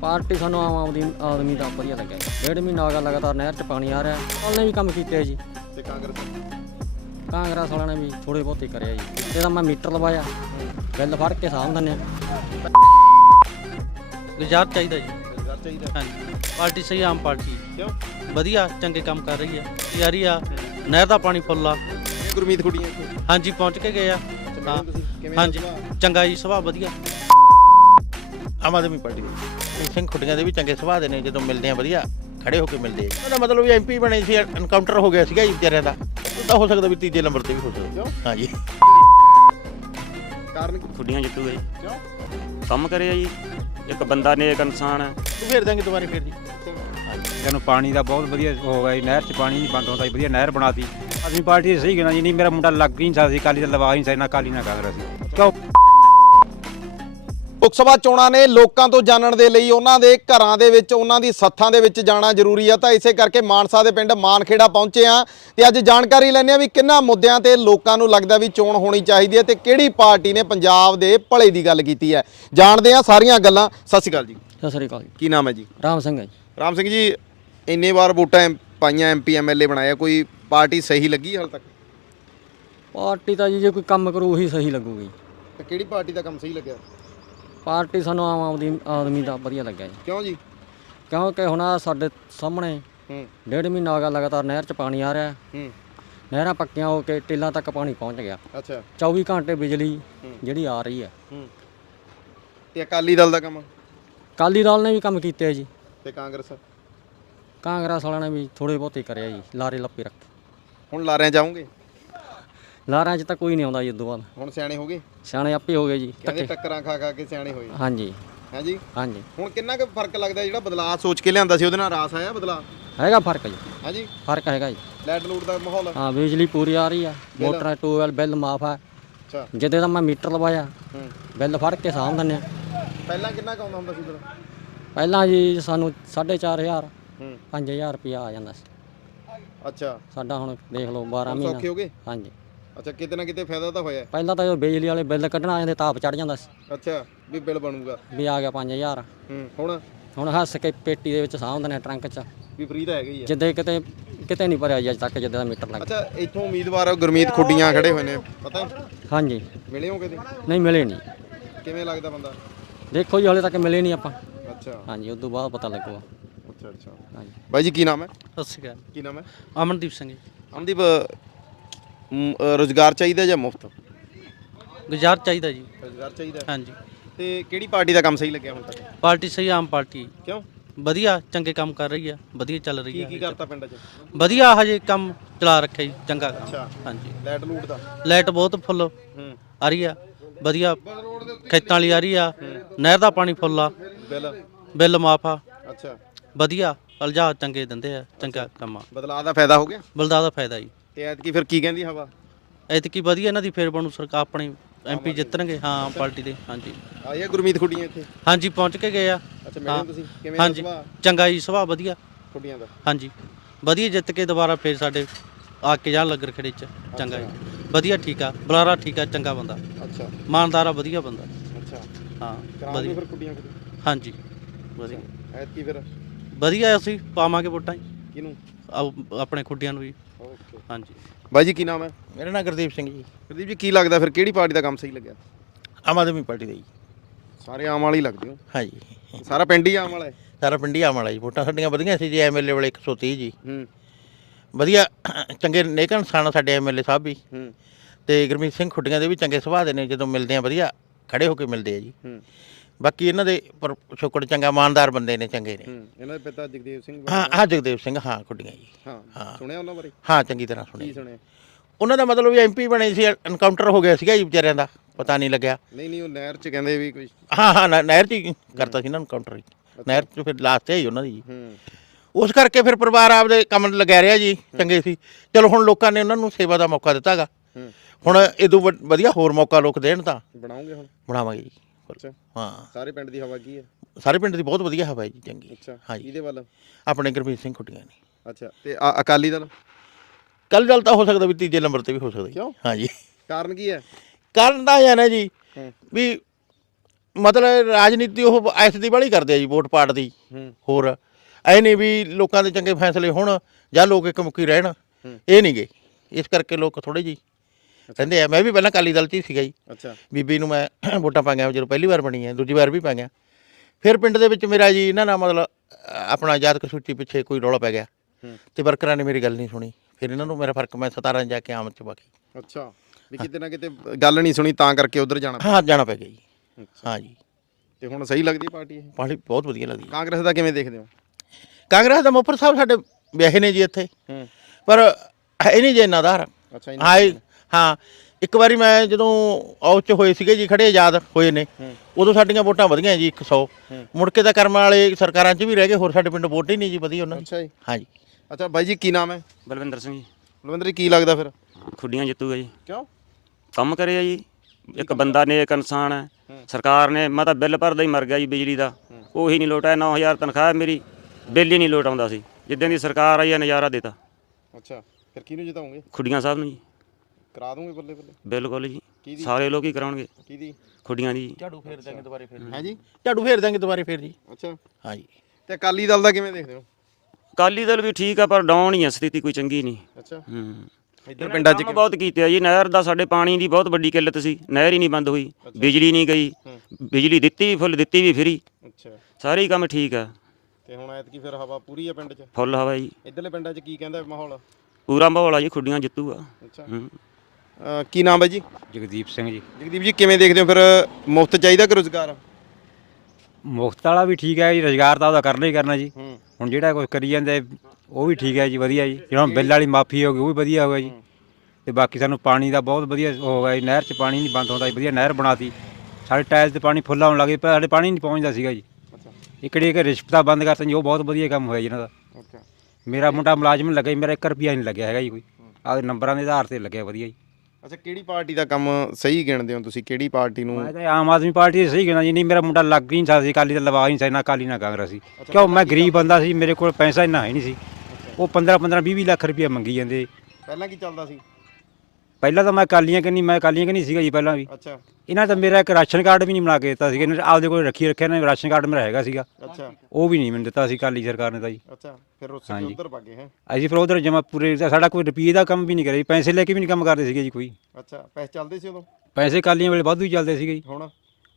Party ਸਾਨੂੰ ਆਮ ਆਦਮੀ ਆਦਮੀ ਦਾ ਵਧੀਆ ਲੱਗਿਆ। ਡੇਢ ਮਹੀਨਾ ਹੋ ਗਿਆ ਲਗਾਤਾਰ ਨਹਿਰ 'ਚ ਪਾਣੀ ਆ ਰਿਹਾ। ਉਹਨੇ ਵੀ ਕੰਮ ਕੀਤੇ ਜੀ। ਤੇ ਕਾਂਗਰਸ ਕਾਂਗਰਸ ਵਾਲਿਆਂ ਨੇ ਵੀ ਥੋੜੇ ਬਹੁਤੇ ਕਰਿਆ ਜੀ। ਜਿਹਦਾ ਮੈਂ ਮੀਟਰ ਲਵਾਇਆ। ਬਿੱਲ ਫੜ ਕੇ ਦਿੰਦੇ ਆ ਗੁਜ਼ਾਰ ਚਾਹੀਦਾ ਜੀ। ਰੋਜ਼ਗਾਰ ਚਾਹੀਦਾ। ਹਾਂਜੀ। ਪਾਰਟੀ ਸਹੀ ਆਮ ਪਾਰਟੀ। ਕਿਉਂ? ਵਧੀਆ ਚੰਗੇ ਕੰਮ ਕਰ ਰਹੀ ਹੈ ਯਾਰੀ ਆ। ਨਹਿਰ ਦਾ ਪਾਣੀ ਫੁੱਲ ਆ। ਇਹ ਗੁਰਮੀਤ ਖੁੱਡੀਆਂ ਇੱਥੇ? ਹਾਂਜੀ ਪਹੁੰਚ ਕੇ ਗਏ ਆ। ਅੱਛਾ ਹਾਂ। ਮੈਡਮ ਤੁਸੀਂ ਕਿਵੇਂ ਹਾਂਜੀ। ਸੁਭਾਅ? ਚੰਗਾ ਜੀ ਸੁਭਾਅ ਵਧੀਆ। ਆਮ ਆਦਮੀ ਪਾਰਟੀ ਸਿੰਘ ਖੁੱਡੀਆਂ ਦੇ ਵੀ ਚੰਗੇ ਸੁਭਾਅ ਦੇ ਨੇ ਜਦੋਂ ਮਿਲਦੇ ਆ ਵਧੀਆ ਖੜੇ ਹੋ ਕੇ ਮਿਲਦੇ ਆ। ਉਹਦਾ ਮਤਲਬ ਵੀ ਐਮਪੀ ਬਣੇ ਸੀ ਐਨਕਾਊਂਟਰ ਹੋ ਗਿਆ ਸੀਗਾ ਜੀ ਵਿਚਾਰਿਆਂ ਦਾ। ਉਹ ਤਾਂ ਹੋ ਸਕਦਾ ਵੀ ਤੀਜੇ ਨੰਬਰ ਤੇ ਵੀ ਹੋ ਸਕਦਾ। ਹਾਂਜੀ। ਕਾਰਨ ਕੀ? ਖੁੱਡੀਆਂ ਜਿੱਤੂਗਾ ਜੀ। ਕਿਉਂ? ਕੰਮ ਕਰਿਆ ਜੀ। ਇੱਕ ਬੰਦਾ ਨੇਕ ਇਨਸਾਨ ਹੈ। ਤੂੰ ਫੇਰ ਦਾਂਗੇ ਦੁਬਾਰੇ ਫੇਰ ਜੀ। ਇਹਨੂੰ ਪਾਣੀ ਦਾ ਬਹੁਤ ਵਧੀਆ ਹੋ ਗਿਆ ਜੀ ਨਹਿਰ 'ਚ ਪਾਣੀ ਨਹੀਂ ਬੰਦ ਹੁੰਦਾ ਜੀ ਵਧੀਆ ਨਹਿਰ ਬਣਾਤੀ। ਆਦਮੀ ਪਾਰਟੀ ਦੇ ਸਹੀ ਗਿਣਾ ਜੀ ਨਹੀਂ ਮੇਰਾ ਮੁੰਡਾ ਲੱਗ ਹੀ ਨਹੀਂ ਸਕਦਾ ਸੀ ਕਾਲੀ ਦਾ ਲਵਾ ਹੀ ਨਹੀਂ ਸਕਦਾ ਨਾ ਕਾਲੀ ਨਾ ਕਾਂਗਰਸ। ਕਿਉਂ? ਲੋਕ ਸਭਾ ਚੋਣਾਂ ਨੇ ਲੋਕਾਂ ਤੋਂ ਜਾਣਨ ਦੇ ਲਈ ਉਹਨਾਂ ਦੇ ਘਰਾਂ ਦੇ ਵਿੱਚ ਉਹਨਾਂ ਦੀ ਸੱਥਾਂ ਦੇ ਵਿੱਚ ਜਾਣਾ ਜ਼ਰੂਰੀ ਆ। ਤਾਂ ਇਸੇ ਕਰਕੇ ਮਾਨਸਾ ਦੇ ਪਿੰਡ ਮਾਨਖੇੜਾ ਪਹੁੰਚੇ ਆ ਤੇ ਅੱਜ ਜਾਣਕਾਰੀ ਲੈਣੇ ਆ ਵੀ ਕਿੰਨਾ ਮੁੱਦਿਆਂ ਤੇ ਲੋਕਾਂ ਨੂੰ ਲੱਗਦਾ ਵੀ ਚੋਣ ਹੋਣੀ ਚਾਹੀਦੀ ਹੈ ਤੇ ਕਿਹੜੀ ਪਾਰਟੀ ਨੇ ਪੰਜਾਬ ਦੇ ਭਲੇ ਦੀ ਗੱਲ ਕੀਤੀ ਹੈ। ਜਾਣਦੇ ਆ ਸਾਰੀਆਂ ਗੱਲਾਂ। ਸਤਿ ਸ਼੍ਰੀ ਅਕਾਲ ਜੀ। ਸਤਿ ਸ੍ਰੀ ਅਕਾਲ ਜੀ। ਕੀ ਨਾਮ ਹੈ ਜੀ? ਰਾਮ ਸਿੰਘ ਹੈ ਜੀ। ਰਾਮ ਸਿੰਘ ਜੀ ਇੰਨੇ ਵਾਰ ਵੋਟਾਂ ਐਮ- ਪਾਈਆਂ ਐਮਪੀ ਐਮਐਲਏ ਬਣਾਇਆ ਕੋਈ ਪਾਰਟੀ ਸਹੀ ਲੱਗੀ ਹਾਲ ਤੱਕ? ਪਾਰਟੀ ਤਾਂ ਜੀ ਜੇ ਕੋਈ ਕੰਮ ਕਰੂ ਉਹੀ ਸਹੀ ਲੱਗੂਗੀ। ਤੇ ਕਿਹੜੀ ਪਾਰਟੀ ਦਾ ਕੰਮ ਸਹੀ ਲੱਗਿਆ? ਪਾਰਟੀ ਸਾਨੂੰ ਆਮ ਆਦਮੀ ਆਦਮੀ ਦਾ ਵਧੀਆ ਲੱਗਿਆ ਜੀ। ਕਿਉਂ ਜੀ? ਕਿਉਂਕਿ ਹੁਣ ਆਹ ਸਾਡੇ ਸਾਹਮਣੇ ਹੂੰ। ਡੇਢ ਮਹੀਨਾ ਹੋ ਗਿਆ ਲਗਾਤਾਰ ਨਹਿਰ 'ਚ ਪਾਣੀ ਆ ਰਿਹਾ। ਹੂੰ। ਨਹਿਰਾਂ ਪੱਕੀਆਂ ਹੋ ਕੇ ਟਿੱਲਾਂ ਤੱਕ ਪਾਣੀ ਪਹੁੰਚ ਗਿਆ। ਅੱਛਾ। 24 ਘੰਟੇ ਬਿਜਲੀ। ਜਿਹੜੀ ਆ ਰਹੀ ਹੈ। ਹੂੰ। ਤੇ ਅਕਾਲੀ ਦਲ ਦਾ ਕੰਮ? ਕਾਲੀ ਦਲ ਨੇ ਵੀ ਕੰਮ ਕੀਤੇ ਜੀ। ਤੇ ਕਾਂਗਰਸ? ਕਾਂਗਰਸ ਵਾਲਿਆਂ ਨੇ ਵੀ ਥੋੜੇ ਬਹੁਤੇ ਕਰਿਆ ਜੀ ਲਾਰੇ ਲੱਪੇ ਰੱਖ। ਹੁਣ ਲਾਰਿਆਂ ਜਾਉਂਗੇ ਲਾਰਿਆਂ 'ਚ ਤਾਂ ਕੋਈ ਨਹੀਂ ਆਉਂਦਾ ਜੀ ਉਦੋਂ ਬਾਅਦ। ਹੁਣ ਸਿਆਣੇ ਹੋ ਗਏ ਸਿਆਣੇ ਆਪੇ ਹੋ ਗਏ ਜੀ ਕਹਿੰਦੇ ਧੱਕੇ। ਟੱਕਰਾਂ ਖਾ ਖਾ ਕੇ ਸਿਆਣੇ ਹੋਏ ਹਾਂਜੀ। ਹੈ ਜੀ? ਹਾਂਜੀ। ਹੁਣ ਕਿੰਨਾ ਕੁ ਫ਼ਰਕ ਲੱਗਦਾ ਜਿਹੜਾ ਬਦਲਾਅ ਸੋਚ ਕੇ ਲਿਆਂਦਾ ਸੀ ਉਹਦੇ ਨਾਲ ਰਾਸ ਆਇਆ ਬਦਲਾਅ? ਹੈਗਾ ਫ਼ਰਕ ਜੀ। ਹੈ ਜੀ? ਫ਼ਰਕ ਹੈਗਾ ਜੀ। ਲਾਈਟ ਲੂਟ ਦਾ ਮਾਹੌਲ? ਹਾਂ ਬਿਜਲੀ ਪੂਰੀ ਆ ਰਹੀ ਆ ਮੋਟਰਾਂ ਟੂਵੈਲ ਬਿੱਲ ਮਾਫ ਆ। ਅੱਛਾ। ਜਿੱਦੇ ਦਾ ਮੈਂ ਮੀਟਰ ਲਵਾਇਆ ਹੂੰ। ਬਿੱਲ ਫੜ ਕੇ ਸਾਂਭ ਦਿੰਦੇ ਪਹਿਲਾਂ ਕਿੰਨਾ ਕੁ ਆਉਂਦਾ ਹੁੰਦਾ ਸੀ ਫਿਰ? ਪਹਿਲਾਂ ਜੀ ਸਾਨੂੰ 4500 ਹੂੰ। 5000 ਰੁਪਇਆ ਆ ਜਾਂਦਾ ਸੀ। ਅੱਛਾ। ਸਾਡਾ ਹੁਣ ਦੇਖ ਲਓ 12 ਹੁਣ ਸੌਖੇ ਮਹੀਨਾ ਹੋ ਗਏ? ਹਾਂਜੀ। ਅੱਛਾ ਕਿਤੇ ਨਾ ਕਿਤੇ ਫਾਇਦਾ ਤਾਂ ਹੋਇਆ। ਪਹਿਲਾਂ ਤਾਂ ਜਦੋਂ ਬਿਜਲੀ ਵਾਲੇ ਬਿੱਲ ਕੱਢਣ ਆ ਜਾਂਦੇ ਤਾਪ ਚੜ ਜਾਂਦਾ ਸੀ। ਅੱਛਾ ਵੀ ਬਿੱਲ ਬਣੂਗਾ। ਵੀ ਆ ਗਿਆ 5000 ਹੂੰ ਹੁਣ? ਹੁਣ ਹੱਸ ਕੇ ਪੇਟੀ ਦੇ ਵਿੱਚ ਸਾਂਭ ਦਿੰਦੇ ਆ ਟਰੰਕ 'ਚ। ਵੀ ਫ੍ਰੀ ਤਾਂ ਹੈਗਾ ਹੀ ਆ। ਜਿੱਦੇ ਕਿਤੇ ਕਿਤੇ ਨਹੀਂ ਭਰਿਆ ਜੀ ਅੱਜ ਤੱਕ ਜਿੱਦੇ ਦਾ ਮੀਟਰ ਲੱਗ। ਅੱਛਾ ਇੱਥੋਂ ਉਮੀਦਵਾਰ ਗੁਰਮੀਤ ਖੁੱਡੀਆਂ ਖੜੇ ਹੋਏ ਨੇ ਪਤਾ ਹਾਂਜੀ। ਮਿਲੇ ਹੋ ਕਿਤੇ ਨਹੀਂ ਮਿਲੇ ਨਹੀਂ। ਕਿਵੇਂ ਲੱਗਦਾ ਬੰਦਾ? ਦੇਖੋ ਜੀ ਹਲੇ ਤੱਕ ਮਿਲੇ ਨਹੀਂ ਆਪਾਂ। ਅੱਛਾ। ਹਾਂਜੀ ਉਸ ਤੋਂ ਬਾਅਦ ਪਤਾ ਲੱਗੂਗਾ। ਅੱਛਾ ਅੱਛਾ। ਹਾਂਜੀ। ਬਾਈ ਜੀ ਕੀ ਨਾਮ ਹੈ? ਸਤਿ ਸ਼੍ਰੀ ਅਕਾਲ। ਕੀ ਨਾਮ ਹੈ? ਅਮਨਦੀਪ ਸਿੰਘ ਜੀ। ਅਮਨਦੀਪ ਮ, ਅ, ਰੁਜ਼ਗਾਰ ਚਾਹੀਦਾ ਜਾਂ ਮੁਫਤ? ਗੁਜ਼ਾਰ ਚਾਹੀਦਾ ਜੀ। ਰੁਜ਼ਗਾਰ ਚਾਹੀਦਾ। ਹਾਂਜੀ। ਤੇ ਕਿਹੜੀ ਪਾਰਟੀ ਦਾ ਕੰਮ ਸਹੀ ਲੱਗਿਆ ਹੁਣ ਤੱਕ? ਪਾਰਟੀ ਸਹੀ ਆਮ ਪਾਰਟੀ। ਕਿਉਂ? ਵਧੀਆ ਚੰਗੇ ਕੰਮ ਕਰ ਰਹੀ ਆ ਵਧੀਆ ਚੱਲ ਰਹੀ ਕੀ ਆ ਕੀ ਕਰਤਾ ਪਿੰਡ 'ਚ? ਵਧੀਆ ਹਜੇ ਕੰਮ ਚਲਾ ਰੱਖਿਆ ਜੀ ਚੰਗਾ ਕੰਮ। ਅੱਛਾ। ਹਾਂਜੀ। ਲਾਈਟ ਲੂਟ ਦਾ? ਲਾਈਟ ਬਹੁਤ ਫੁੱਲ ਹੂੰ। ਆ ਰਹੀ ਆ ਵਧੀਆ। ਖੇਤਾਂ ਵਾਲੀ ਆ ਰਹੀ ਆ ਨਹਿਰ ਦਾ ਪਾਣੀ ਫੁੱਲ ਆ। ਬਿੱਲ? ਬਿੱਲ ਮਾਫ ਆ। ਅੱਛਾ। ਵਧੀਆ ਅਲਜਾ ਚੰਗੇ ਦਿੰਦੇ ਆ ਚੰਗਾ ਕੰਮ ਆ। ਬਦਲਾਅ ਦਾ ਫਾਇਦਾ ਹੋ ਗਿਆ? ਬਲਦਾ ਦਾ ਫਾਇਦਾ ਜੀ। ਤੇ ਐਤਕੀ ਫਿਰ ਕੀ ਕਹਿੰਦੀ ਹਵਾ? ਐਤਕੀ ਵਧੀਆ ਇਹਨਾਂ ਦੀ ਫੇਰ ਬਣੂ ਸਰਕਾਰ ਆਪਣੀ ਐਮਪੀ ਜਿੱਤਣਗੇ ਹਾਂ ਪਾਰਟੀ ਦੇ ਹਾਂਜੀ। ਆਈ ਹੈ ਗੁਰਮੀਤ ਖੁੱਡੀਆਂ ਇੱਥੇ? ਹਾਂਜੀ ਪਹੁੰਚ ਕੇ ਗਏ ਆ। ਅੱਛਾ ਮਿਲੇ ਤੁਸੀਂ? ਕਿਵੇਂ ਹਾਂਜੀ ਸੁਭਾਅ? ਚੰਗਾ ਜੀ ਸੁਭਾਅ ਵਧੀਆ। ਖੁੱਡੀਆਂ ਦਾ। ਹਾਂਜੀ ਵਧੀਆ ਜਿੱਤ ਕੇ ਦੁਬਾਰਾ ਫੇਰ ਸਾਡੇ ਆ ਕੇ ਜਾਣ ਲੱਗਰ ਖੜੇ ਚ ਚੰਗਾ ਜੀ। ਵਧੀਆ ਠੀਕ ਆ ਬੁਲਾਰਾ ਠੀਕ ਆ ਚੰਗਾ ਬੰਦਾ। ਅੱਛਾ। ਇਮਾਨਦਾਰਾ ਵਧੀਆ ਬੰਦਾ। ਅੱਛਾ। ਹਾਂ ਕਰਾਂਗੇ ਵਧੀਆ। ਫਿਰ ਖੁੱਡੀਆਂ ਖੁੱਡੀਆਂ ਹਾਂਜੀ ਵਧੀਆ। ਐਤਕੀ ਫਿਰ? ਵਧੀਆ ਅਸੀਂ ਪਾਵਾਂਗੇ ਵੋਟਾਂ ਜੀ। ਆਓ ਆਪਣੇ ਖੁੱਡੀਆਂ ਨੂੰ ਵੀ ਹਾਂਜੀ। ਬਾਈ ਜੀ ਕੀ ਨਾਮ ਹੈ? ਮੇਰਾ ਨਾਮ ਗੁਰਦੀਪ ਸਿੰਘ ਜੀ। ਪ੍ਰਦੀਪ ਜੀ ਕੀ ਲੱਗਦਾ ਫਿਰ? ਕਿਹੜੀ ਪਾਰਟੀ ਦਾ ਕੰਮ ਸਹੀ ਲੱਗਿਆ? ਆਮ ਆਦਮੀ ਪਾਰਟੀ ਦਾ ਜੀ। ਸਾਰੇ ਆਮ ਵਾਲੇ ਹੀ ਲੱਗਦੇ ਹੋ? ਹਾਂਜੀ। ਸਾਰਾ ਪਿੰਡ ਹੀ ਆਮ ਵਾਲਾ ਹੈ? ਸਾਰਾ ਪਿੰਡੀ ਆਮ ਵਾਲਾ ਜੀ। ਵੋਟਾਂ ਸਾਡੀਆਂ ਵਧੀਆਂ ਸੀ ਜੀ ਐਮਐਲਏ ਵਾਲੇ 130 ਜੀ। ਹੂੰ। ਵਧੀਆ ਚੰਗੇ ਨੇਕ ਇਨਸਾਨ ਆ ਸਾਡੇ ਐਮਐਲਏ ਸਾਹਿਬ ਵੀ। ਹੂੰ। ਤੇ ਗੁਰਮੀਤ ਸਿੰਘ ਖੁੱਡੀਆਂ ਦੇ ਵੀ ਚੰਗੇ ਸੁਭਾਅ ਦੇ ਨੇ ਜਦੋਂ ਮਿਲਦੇ ਆ ਵਧੀਆ ਖੜੇ ਹੋ ਕੇ ਮਿਲਦੇ ਆ ਜੀ। ਹੂੰ। ਬਾਕੀ ਇਹਨਾਂ ਦੇ ਪਰ ਸ਼ੁਕਰ ਚੰਗਾ ਇਮਾਨਦਾਰ ਬੰਦੇ ਨੇ ਚੰਗੇ ਨੇ। ਹੂੰ ਇਹਨਾਂ ਦੇ ਪਿਤਾ ਜਗਦੇਵ ਸਿੰਘ ਹਾਂ ਹਾਂ ਜਗਦੇਵ ਸਿੰਘ ਹਾਂ ਖੁੱਡੀਆਂ ਜੀ। ਹਾਂ ਹਾਂ। ਸੁਣਿਆ ਉਹਨਾਂ ਬਾਰੇ? ਹਾਂ ਚੰਗੀ ਤਰ੍ਹਾਂ ਕੀ ਸੁਣੀ ਸੁਣਿਆ? ਉਹਨਾਂ ਦਾ ਮਤਲਬ ਵੀ ਐਮਪੀ ਬਣੇ ਸੀ ਐਨਕਾਊਂਟਰ ਹੋ ਗਿਆ ਸੀਗਾ ਜੀ ਵਿਚਾਰਿਆਂ ਦਾ ਪਤਾ ਨਹੀਂ ਲੱਗਿਆ। ਨਹੀਂ ਨਹੀਂ ਉਹ ਨਹਿਰ 'ਚ ਕਹਿੰਦੇ ਵੀ ਕੋਈ ਹਾਂ ਹਾਂ ਨਹਿ- ਨਹਿਰ 'ਚ ਹੀ ਕਰਤਾ ਸੀ ਇਹਨਾਂ ਨੂੰ ਕਾਊਂਟਰ ਹੀ ਨਹਿਰ 'ਚ ਫਿਰ ਲਾਸਟ ਤੇ ਆਈ ਉਹਨਾਂ ਦੀ ਜੀ। ਹੂੰ। ਉਸ ਕਰਕੇ ਫਿਰ ਪਰਿਵਾਰ ਆਪਦੇ ਕੰਮ ਲੱਗਿਆ ਰਿਹਾ ਜੀ ਚੰਗੇ ਸੀ। ਚਲੋ ਹੁਣ ਲੋਕਾਂ ਨੇ ਉਹਨਾਂ ਨੂੰ ਸੇਵਾ ਦਾ ਮੌਕਾ ਦਿੱਤਾਗਾ। ਹੂੰ। ਹੁਣ ਇਦੋਂ ਵ- ਵਧੀਆ ਹੋਰ ਮੌਕਾ ਲੋਕ ਦੇਣ ਤਾਂ ਬਣਾਉਂਗੇ ਹੁਣ? ਬਣਾਵਾਂਗੇ ਜੀ। ਅੱਛਾ। ਹਾਂ। ਸਾਰੇ ਪਿੰਡ ਦੀ ਹਵਾ ਕੀ ਹੈ? ਸਾਰੇ ਪਿੰਡ ਦੀ ਬਹੁਤ ਵਧੀਆ ਹਵਾ ਹੈ ਜੀ ਚੰਗੀ। ਅੱਛਾ ਹਾਂਜੀ। ਇਹਦੇ ਵੱਲ? ਆਪਣੇ ਗੁਰਮੀਤ ਸਿੰਘ ਖੁੱਡੀਆਂ ਨੇ ਅੱਛਾ ਤੇ ਆ- ਅਕਾਲੀ ਦਲ? ਕੱਲ ਗੱਲ ਤਾਂ ਹੋ ਸਕਦਾ ਵੀ ਤੀਜੇ ਨੰਬਰ ਤੇ ਵੀ ਹੋ ਸਕਦਾ ਜੀ। ਕਿਉਂ? ਹਾਂਜੀ। ਕਾਰਨ ਕੀ ਹੈ? ਕਾਰਨ ਤਾਂ ਇਹ ਹੈ ਨਾ ਜੀ ਹੂੰ। ਵੀ ਮਤਲਬ ਰਾਜਨੀਤੀ ਉਹ ਐਸ ਦੀ ਵਾਲੀ ਕਰਦੇ ਆ ਜੀ ਵੋਟ ਪਾੜ ਦੀ। ਹੂੰ। ਹੋਰ ਐ ਨਹੀਂ ਵੀ ਲੋਕਾਂ ਦੇ ਚੰਗੇ ਫੈਸਲੇ ਹੋਣ ਜਾਂ ਲੋਕ ਇੱਕ ਮੁੱਖੀ ਰਹਿਣ ਇਹ ਨਹੀਂ ਗੇ। ਇਸ ਕਰਕੇ ਲੋਕ ਥੋੜੇ ਜੀ ਕਹਿੰਦੇ ਆ ਮੈਂ ਵੀ ਪਹਿਲਾਂ ਅਕਾਲੀ ਦਲ 'ਚ ਹੀ ਸੀਗਾ ਜੀ। ਅੱਛਾ। ਬੀਬੀ ਨੂੰ ਮੈਂ ਵੋਟਾਂ ਪਾ ਗਿਆ ਜਦੋਂ ਪਹਿਲੀ ਵਾਰ ਬਣੀ ਹੈ ਦੂਜੀ ਵਾਰ ਵੀ ਪਾ ਗਿਆ ਫਿਰ ਪਿੰਡ ਦੇ ਵਿੱਚ ਮੇਰਾ ਜੀ ਇਹਨਾਂ ਨਾਲ ਮਤਲਬ ਆਪਣਾ ਜਾਤਕ ਸੂਚੀ ਪਿੱਛੇ ਕੋਈ ਰੌਲਾ ਪੈ ਗਿਆ। ਤੇ ਵਰਕਰਾਂ ਨੇ ਮੇਰੀ ਗੱਲ ਨਹੀਂ ਸੁਣੀ। ਫਿਰ ਇਹਨਾਂ ਨੂੰ ਮੇਰਾ ਫ਼ਰਕ ਮੈਂ 17 ਜਾ ਕੇ ਆਮ ਚ ਬਾਕੀ ਅੱਛਾ। ਵੀ ਕਿਤੇ ਨਾ ਕਿਤੇ ਗੱਲ ਨਹੀਂ ਸੁਣੀ ਤਾਂ ਕਰਕੇ ਉਧਰ ਜਾਣਾ ਹਾਂ ਜਾਣਾ ਪੈ ਗਿਆ ਜੀ। ਹਾਂ ਜੀ। ਤੇ ਹੁਣ ਸਹੀ ਲੱਗਦੀ ਪਾਰਟੀ ਇਹ? ਪਾਰਟੀ ਬਹੁਤ ਵਧੀਆ ਲੱਗਦੀ ਕਾਂਗਰਸ ਦਾ ਕਿਵੇਂ ਦੇਖਦੇ ਹੋ? ਕਾਂਗਰਸ ਦਾ ਮੁਫਰ ਸਾਹਿਬ ਸਾਡੇ ਵਿਆਹੇ ਨੇ ਜੀ ਇੱਥੇ। ਪਰ ਹੈ ਨਹੀਂ ਜੇ ਇੰਨਾ ਦਾ ਅੱਛਾ ਹਾਂ ਇਹ- ਹਾਂ ਇੱਕ ਵਾਰੀ ਮੈਂ ਜਦੋਂ ਔਚ ਚ ਹੋਏ ਸੀਗੇ ਜੀ ਖੜੇ ਆਜ਼ਾਦ ਹੋਏ ਨੇ। ਉਦੋਂ ਸਾਡੀਆਂ ਵੋਟਾਂ ਵਧੀਆਂ ਜੀ 100 ਹੂੰ। ਮੁੜ ਕੇ ਤਾਂ ਕਰਮ ਵਾਲੇ ਸਰਕਾਰਾਂ 'ਚ ਵੀ ਰਹਿ ਗਏ ਹੋਰ ਸਾਡੇ ਪਿੰਡ ਵੋਟ ਹੀ ਨਹੀਂ ਜੀ ਵਧੀਆ ਉਹਨਾਂ ਦੀ। ਅੱਛਾ ਜੀ। ਹਾਂ ਜੀ। ਅੱਛਾ ਬਾਈ ਜੀ ਕੀ ਨਾਮ ਹੈ? ਬਲਵਿੰਦਰ ਸਿੰਘ ਜੀ। ਬਲਵਿੰਦਰ ਜੀ ਕੀ ਲੱਗਦਾ ਫਿਰ? ਖੁੱਡੀਆਂ ਜਿੱਤੂਗਾ ਜੀ। ਕਿਉਂ? ਕੰਮ ਕਰਿਆ ਜੀ। ਇੱਕ ਬੰਦਾ ਨੇ ਇੱਕ ਇਨਸਾਨ ਹੈ। ਸਰਕਾਰ ਨੇ ਮੈਂ ਤਾਂ ਬਿੱਲ ਭਰਦਾ ਹੀ ਮਰ ਗਿਆ ਜੀ ਬਿਜਲੀ ਦਾ। ਉਹੀ ਨਹੀਂ ਲੋਟ ਆਇਆ 9000 ਤਨਖਾਹ ਹੈ ਮੇਰੀ ਬਿੱਲ ਹੀ ਨਹੀਂ ਲੋਟ ਆਉਂਦਾ ਸੀ। ਜਿੱਦਾਂ ਦੀ ਸਰਕਾਰ ਆਈ ਹੈ ਨਜ਼ਾਰਾ ਦਿੱਤਾ। ਅੱਛਾ ਫਿਰ ਕਿਹਨੂੰ ਜਿਤਾਉਂਗੇ? ਖੁੱਡੀਆਂ ਸਾਹਿਬ ਨੂੰ ਜੀ। ਕਰਾ ਦੂੰਗੇ ਬੱਲੇ ਬੱਲੇ ਬਿਲਕੁਲ ਜੀ। ਕਿਹਦੀ? ਸਾਰੇ ਲੋਕ ਹੀ ਕਰਾਉਣਗੇ। ਕਿਹਦੀ? ਖੁੱਡੀਆਂ ਦੀ। ਜੀ ਝਾੜੂ ਫੇਰ ਦਾਂਗੇ ਦੁਬਾਰੇ ਫੇਰ ਹੈ ਜੀ? ਝਾੜੂ ਫੇਰ ਦਾਂਗੇ ਦੁਬਾਰੇ ਫੇਰ ਜੀ। ਅੱਛਾ। ਹਾਂ ਜੀ। ਤੇ ਅਕਾਲੀ ਦਲ ਦਾ ਕਿਵੇਂ ਦੇਖਦੇ ਹੋ? ਅਕਾਲੀ ਦਲ ਵੀ ਠੀਕ ਆ ਪਰ ਡਾਊਨ ਹੀ ਆ ਸਥਿਤੀ ਕੋਈ ਚੰਗੀ ਨਹੀਂ। ਅੱਛਾ। ਹੂੰ। ਇੱਧਰ ਪਿੰਡਾਂ 'ਚ ਕੰਮ ਬਹੁਤ ਕੀਤੇ ਆ ਜੀ। ਨਹਿਰ ਦਾ ਸਾਡੇ ਪਾਣੀ ਦੀ ਬਹੁਤ ਵੱਡੀ ਕਿੱਲਤ ਸੀ। ਨਹਿਰ ਹੀ ਨਹੀਂ ਬੰਦ ਹੋਈ। ਬਿਜਲੀ ਨਹੀਂ ਗਈ। ਬਿਜਲੀ ਦਿੱਤੀ ਵੀ ਫੁੱਲ ਦਿੱਤੀ ਵੀ ਫਰੀ। ਅੱਛਾ। ਸਾਰੇ ਹੀ ਕੰਮ ਠੀਕ ਆ। ਤੇ ਹੁਣ ਐਤਕੀ ਫਿਰ ਹਵਾ ਪੂਰੀ ਹੈ ਪਿੰਡ 'ਚ? ਫੁੱਲ ਹਵਾ ਜੀ। ਇੱਧਰਲੇ ਪਿੰਡਾਂ 'ਚ ਕੀ ਕਹਿੰਦਾ ਮਾਹੌਲ? ਪੂਰਾ ਮਾਹੌਲ ਆ ਜੀ ਖੁੱਡੀਆਂ ਜਿੱਤੂਗਾ ਅੱਛਾ। ਹੂੰ। ਕੀ ਨਾਮ ਹੈ ਜੀ? ਜਗਦੀਪ ਸਿੰਘ ਜੀ। ਜਗਦੀਪ ਜੀ ਕਿਵੇਂ ਦੇਖਦੇ ਹੋ ਫਿਰ ਮੁਫਤ ਚਾਹੀਦਾ ਕਿ ਰੋਜ਼ਗਾਰ? ਮੁਫਤ ਵਾਲਾ ਵੀ ਠੀਕ ਹੈ ਜੀ ਰੁਜ਼ਗਾਰ ਤਾਂ ਉਹਦਾ ਕਰਨਾ ਹੀ ਕਰਨਾ ਜੀ। ਹੂੰ। ਹੁਣ ਜਿਹੜਾ ਕੁਝ ਕਰੀ ਜਾਂਦੇ ਉਹ ਵੀ ਠੀਕ ਹੈ ਜੀ ਵਧੀਆ ਜੀ। ਜਿਹੜਾ ਹੁਣ ਬਿੱਲ ਵਾਲੀ ਮਾਫੀ ਹੋ ਗਈ ਉਹ ਵੀ ਵਧੀਆ ਹੋ ਗਿਆ ਜੀ। ਤੇ ਬਾਕੀ ਸਾਨੂੰ ਪਾਣੀ ਦਾ ਬਹੁਤ ਵਧੀਆ ਹੋ ਗਿਆ ਜੀ ਨਹਿਰ 'ਚ ਪਾਣੀ ਨਹੀਂ ਬੰਦ ਹੁੰਦਾ ਜੀ ਵਧੀਆ ਨਹਿਰ ਬਣਾਤੀ। ਸਾਡੇ ਟਾਇਲ ਤੇ ਪਾਣੀ ਫੁੱਲ ਆਉਣ ਲੱਗੇ ਪਰ ਸਾਡੇ ਪਾਣੀ ਨਹੀਂ ਪਹੁੰਚਦਾ ਸੀਗਾ ਜੀ। ਅੱਛਾ। ਇਕੜੀ ਇੱਕ ਰਿਸ਼ਵਤਾਂ ਬੰਦ ਕਰਤੀਆਂ ਜੀ ਉਹ ਬਹੁਤ ਵਧੀਆ ਕੰਮ ਹੋਇਆ ਜੀ ਇਹਨਾਂ ਦਾ। ਅੱਛਾ। ਮੇਰਾ ਮੁੰਡਾ ਮੁਲਾਜ਼ਮ ਲੱਗਾ ਜੀ ਮੇਰਾ 1 ਰੁਪਿਆ ਨਹੀਂ ਲੱਗਿਆ ਹੈਗਾ ਜੀ ਕੋਈ। ਆਹ ਨੰਬਰਾਂ ਦੇ ਆਧਾਰ ਤੇ ਲੱਗਿਆ ਵਧੀਆ ਜੀ। ਅੱਛਾ ਕਿਹੜੀ ਪਾਰਟੀ ਦਾ ਕੰਮ ਸਹੀ ਗਿਣਦੇ ਹੋ ਤੁਸੀਂ? ਕਿਹੜੀ ਪਾਰਟੀ ਨੂੰ? ਮੈਂ ਤਾਂ ਆਮ ਆਦਮੀ ਪਾਰਟੀ ਦੇ ਸਹੀ ਕਹਿਣਾ ਜੀ ਨਹੀਂ ਮੇਰਾ ਮੁੰਡਾ ਲੱਗ ਹੀ ਨਹੀਂ ਸਕਦਾ ਸੀ ਅਕਾਲੀ ਦਲ ਲਵਾ ਹੀ ਨਹੀਂ ਸਕਦਾ ਅਕਾਲੀ ਨਾ ਕਾਂਗਰਸੀ ਕਿਉਂ ਮੈਂ ਗਰੀਬ ਬੰਦਾ ਸੀ? ਮੇਰੇ ਕੋਲ ਪੈਸਾ ਇੰਨਾ ਹੈ ਨਹੀਂ ਸੀ। ਉਹ 15 15 20 ਲੱਖ ਰੁਪਏ ਮੰਗੀ ਜਾਂਦੇ। ਪਹਿਲਾਂ ਕੀ ਚੱਲਦਾ ਸੀ? ਪਹਿਲਾਂ ਤਾਂ ਮੈਂ ਅਕਾਲੀਆਂ ਕਿ ਨਹੀਂ ਮੈਂ ਅਕਾਲੀਆਂ ਕਿ ਨਹੀਂ ਸੀਗਾ ਜੀ ਪਹਿਲਾਂ ਵੀ। ਅੱਛਾ। ਇਹਨਾਂ ਤਾਂ ਮੇਰਾ ਇੱਕ ਰਾਸ਼ਨ ਕਾਰਡ ਵੀ ਨਹੀਂ ਬਣਾ ਕੇ ਦਿੱਤਾ ਸੀਗਾ ਇਹਨਾਂ ਨੇ ਆਪਦੇ ਕੋਲ ਰੱਖੀ ਰੱਖਿਆ ਨੇ ਰਾਸ਼ਨ ਕਾਰਡ ਮੇਰਾ ਹੈਗਾ ਸੀਗਾ। ਅੱਛਾ। ਉਹ ਵੀ ਨਹੀਂ ਮੈਨੂੰ ਦਿੱਤਾ ਸੀ ਅਕਾਲੀ ਸਰਕਾਰ ਨੇ ਤਾਂ ਜੀ। ਅੱਛਾ ਫਿਰ ਕੇ ਹਾਂਜੀ। ਉਧਰ ਭਾਗੇ ਹੈ? ਅਸੀਂ ਫਿਰ ਉਧਰ ਜਮਾ ਪੂਰੇ ਸਾਡਾ ਕੋਈ ਰੁਪਈਏ ਦਾ ਕੰਮ ਵੀ ਨਹੀਂ ਕਰਿਆ ਜੀ ਪੈਸੇ ਲੈ ਕੇ ਵੀ ਨਹੀਂ ਕੰਮ ਕਰਦੇ ਸੀਗੇ ਜੀ ਕੋਈ। ਅੱਛਾ ਪੈਸੇ ਚੱਲਦੇ ਸੀ ਉਦੋਂ? ਪੈਸੇ ਅਕਾਲੀਆਂ ਵੇਲੇ ਵਾਧੂ ਹੀ ਚੱਲਦੇ ਸੀਗੇ ਜੀ। ਹੁਣ?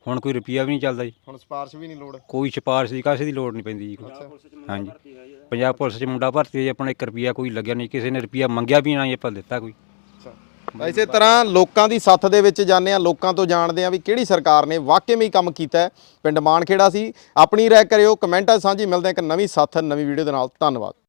ਹੁਣ ਕੋਈ ਰੁਪਈਆ ਵੀ ਨਹੀਂ ਚੱਲਦਾ ਜੀ। ਹੁਣ ਸਪਾਰਸ਼ ਵੀ ਨਹੀਂ ਲੋੜ? ਕੋਈ ਸਿਫਾਰਿਸ਼ ਦੀ ਕਾਸੇ ਦੀ ਲੋੜ ਨਹੀਂ ਪੈਂਦੀ ਜੀ ਕੋਈ। ਹਾਂਜੀ। ਪੰਜਾਬ ਪੁਲਿਸ 'ਚ ਮੁੰਡਾ ਭਰਤੀ ਹੈ ਜੀ, ਆਪਣਾ 1 ਰੁਪਿਆ ਕੋਈ ਲੱਗਿਆ ਨਹੀਂ ਕਿਸੇ ਨੇ ਰੁਪਿਆ ਮੰਗਿਆ ਵੀ ਨਾ ਜੀ ਆਪਾਂ ਦਿੱਤਾ ਕੋਈ। ਤਾਂ ਇਸੇ ਤਰ੍ਹਾਂ ਲੋਕਾਂ ਦੀ ਸੱਥ ਦੇ ਵਿੱਚ ਜਾਂਦੇ ਆ ਲੋਕਾਂ ਤੋਂ ਜਾਣਦੇ ਆ ਵੀ ਕਿਹੜੀ ਸਰਕਾਰ ਨੇ ਵਾਕਈ ਵਿੱਚ ਕੰਮ ਕੀਤਾ ਪਿੰਡ ਮਾਨਖੇੜਾ ਸੀ, ਆਪਣੀ ਰਾਏ ਕਰਿਓ, ਕਮੈਂਟਾਂ ਸਾਂਝੀ, ਮਿਲਦੇ ਇੱਕ ਨਵੀਂ ਸੱਥ, ਨਵੀਂ ਵੀਡੀਓ ਦੇ ਨਾਲ। ਧੰਨਵਾਦ।